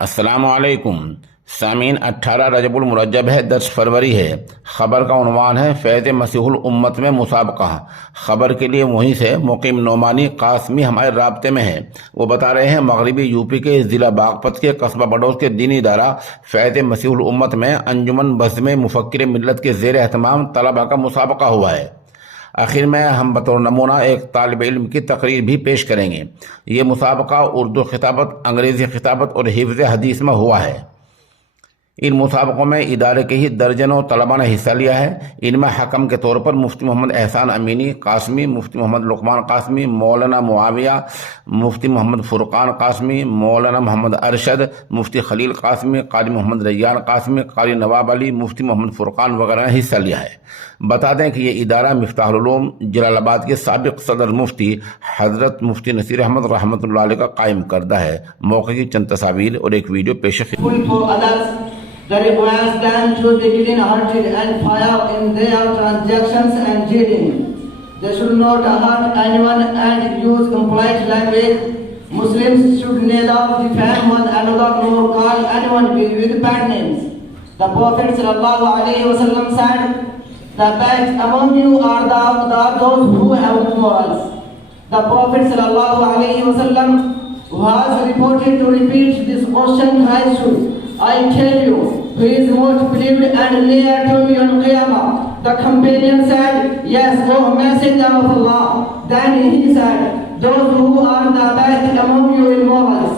السلام علیکم سامعین، 18 رجب المرجب ہے، 10 فروری ہے۔ خبر کا عنوان ہے فیض مسیح الامت میں مسابقہ۔ خبر کے لیے وہیں سے مقیم نعمانی قاسمی ہمارے رابطے میں ہیں۔ وہ بتا رہے ہیں مغربی یوپی کے ضلع باغپت کے قصبہ بڑوس کے دینی ادارہ فیض مسیح الامت میں انجمن بزم مفکر ملت کے زیر اہتمام طلبہ کا مسابقہ ہوا ہے۔ آخر میں ہم بطور نمونہ ایک طالب علم کی تقریر بھی پیش کریں گے۔ یہ مسابقہ اردو خطابت، انگریزی خطابت اور حفظ حدیث میں ہوا ہے۔ ان مسابقوں میں ادارے کے ہی درجنوں طلباء نے حصہ لیا ہے۔ ان میں حکم کے طور پر مفتی محمد احسان امینی قاسمی، مفتی محمد لقمان قاسمی، مولانا معاویہ، مفتی محمد فرقان قاسمی، مولانا محمد ارشد، مفتی خلیل قاسمی، قاری محمد ریان قاسمی، قاری نواب علی، مفتی محمد فرقان وغیرہ نے حصہ لیا ہے۔ بتا دیں کہ یہ ادارہ مفتاح العلوم جلال آباد کے سابق صدر مفتی حضرت مفتی نصیر احمد رحمۃ اللہ علیہ کا قائم کردہ ہے۔ موقع کی چند تصاویر اور ایک ویڈیو پیش The requires them to be clean-hearted and fair in their transactions and dealing. They should not hurt anyone and use impolite language. Muslims should neither defame one another nor call anyone with bad names. The Prophet ﷺ said, "The best among you are those who have morals." The Prophet ﷺ was reported to repeat this ocean high truth. I tell you, who is most believed and near to me on Qiyamah? The companion said, "Yes, O Messenger of Allah." Then he said, "Those who are the best among you in morals."